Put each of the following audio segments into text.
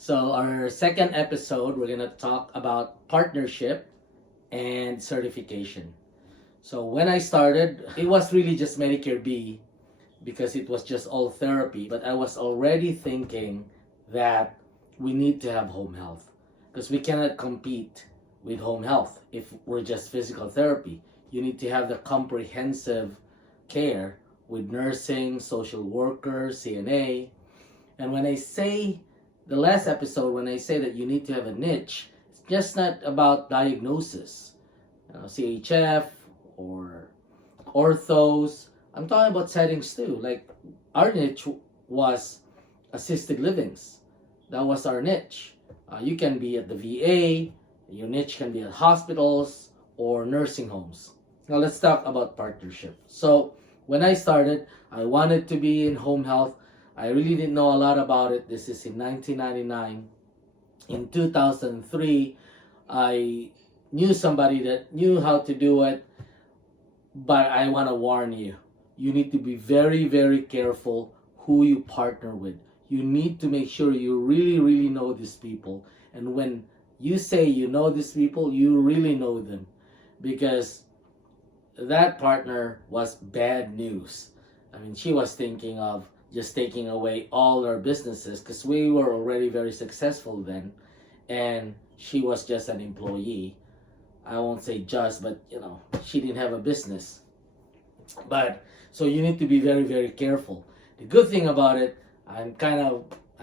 So, our second episode, we're going to talk about partnership and certification. So, when I started, it was really just Medicare B because it was just all therapy. But I was already thinking that we need to have home health because we cannot compete with home health if we're just physical therapy. You need to have the comprehensive care with nursing, social workers, CNA. And when I say the last episode, when I say that you need to have a niche, it's just not about diagnosis, CHF or orthos. I'm talking about settings too. Like our niche was assisted livings. That was our niche. You can be at the VA, your niche can be at hospitals or nursing homes. Now let's talk about partnership. So when I started, I wanted to be in home health. I really didn't know a lot about it. This is in 1999. In 2003, I knew somebody that knew how to do it, but I want to warn you. You need to be very, very careful who you partner with. You need to make sure you really, really know these people. And when you say you know these people, you really know them. Because that partner was bad news. I mean, she was thinking of just taking away all our businesses because we were already very successful then. And she was just an employee. I won't say just, but she didn't have a business. But so you need to be very, very careful. The good thing about it, I'm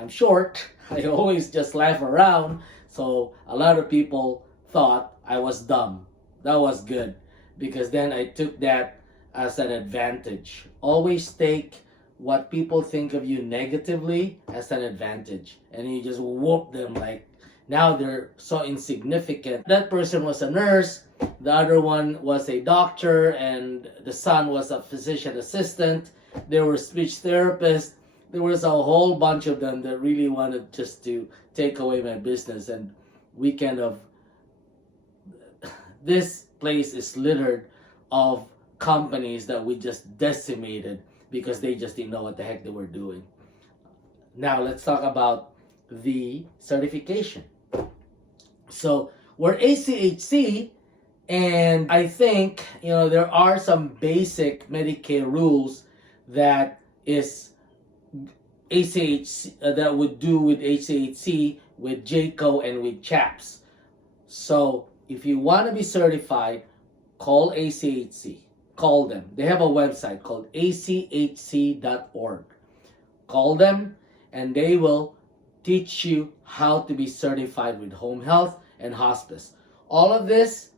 short. I always just laugh around. So a lot of people thought I was dumb. That was good because then I took that as an advantage. Always take what people think of you negatively as an advantage. And you just whoop them like now they're so insignificant. That person was a nurse, the other one was a doctor, and the son was a physician assistant. There were speech therapists. There was a whole bunch of them that really wanted just to take away my business. And we this place is littered of companies that we just decimated because they just didn't know what the heck they were doing. Now let's talk about the certification. So we're ACHC, and I think there are some basic Medicare rules that is ACHC that would do with ACHC, with JCO, and with CHAPS. So if you want to be certified, call ACHC. Call them. They have a website called achc.org. Call them and they will teach you how to be certified with home health and hospice. All of these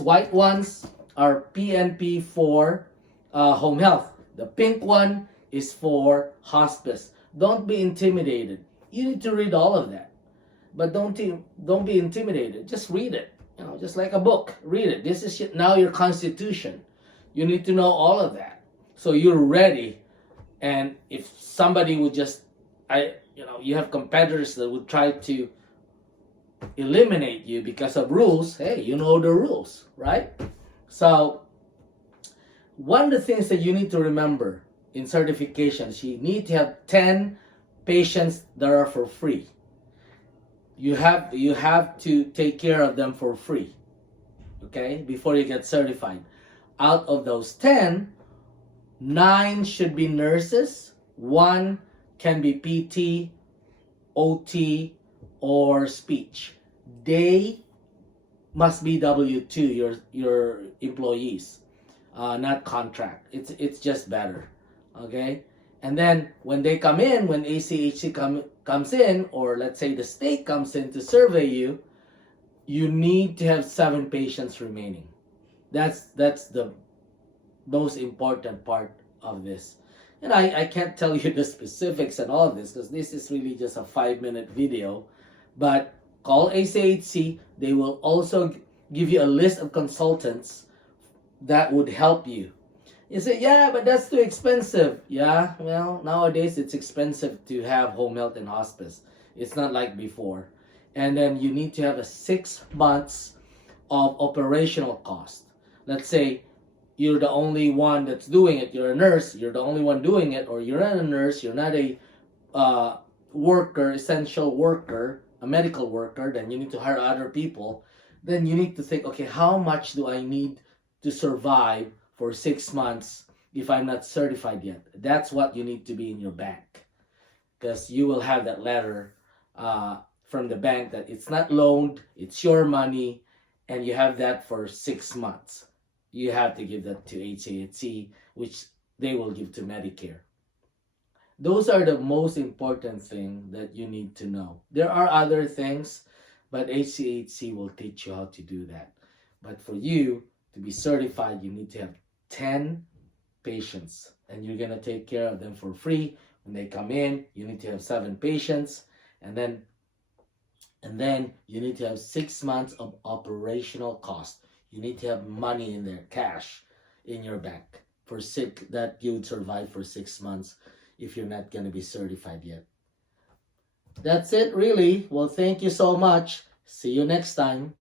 white ones are PNP for home health. The pink one is for hospice. Don't be intimidated. You need to read all of that. But don't be intimidated. Just read it. Just like a book. Read it. This is now your constitution. You need to know all of that. So you're ready. And if somebody would just you have competitors that would try to eliminate you because of rules, hey, you know the rules, right? So one of the things that you need to remember in certifications, you need to have 10 patients that are for free. You have to take care of them for free, okay, before you get certified. Out of those 10, 9 should be nurses, 1 can be PT, OT, or speech. They must be W-2, your employees, not contract. It's just better, okay? And then when they come in, when ACHC comes in, or let's say the state comes in to survey you, you need to have 7 patients remaining. That's the most important part of this. And I can't tell you the specifics and all of this because this is really just a 5-minute video. But call ACHC. They will also give you a list of consultants that would help you. You say, yeah, but that's too expensive. Yeah, well, nowadays it's expensive to have home health and hospice. It's not like before. And then you need to have a 6 months of operational cost. Let's say you're the only one that's doing it. You're a nurse. You're the only one doing it. Or you're not a nurse. You're not a worker, essential worker, a medical worker, then you need to hire other people. Then you need to think, okay, how much do I need to survive for 6 months if I'm not certified yet? That's what you need to be in your bank, because you will have that letter from the bank that it's not loaned, it's your money, and you have that for 6 months. You have to give that to HCHC, which they will give to Medicare. Those are the most important thing that you need to know. There are other things, but HCHC will teach you how to do that. But for you to be certified, you need to have 10 patients, and you're going to take care of them for free. When they come in, you need to have 7 patients, and then you need to have 6 months of operational cost. You need to have money in there, cash in your bank for that you would survive for 6 months if you're not going to be certified yet. That's it, really. Well, thank you so much. See you next time.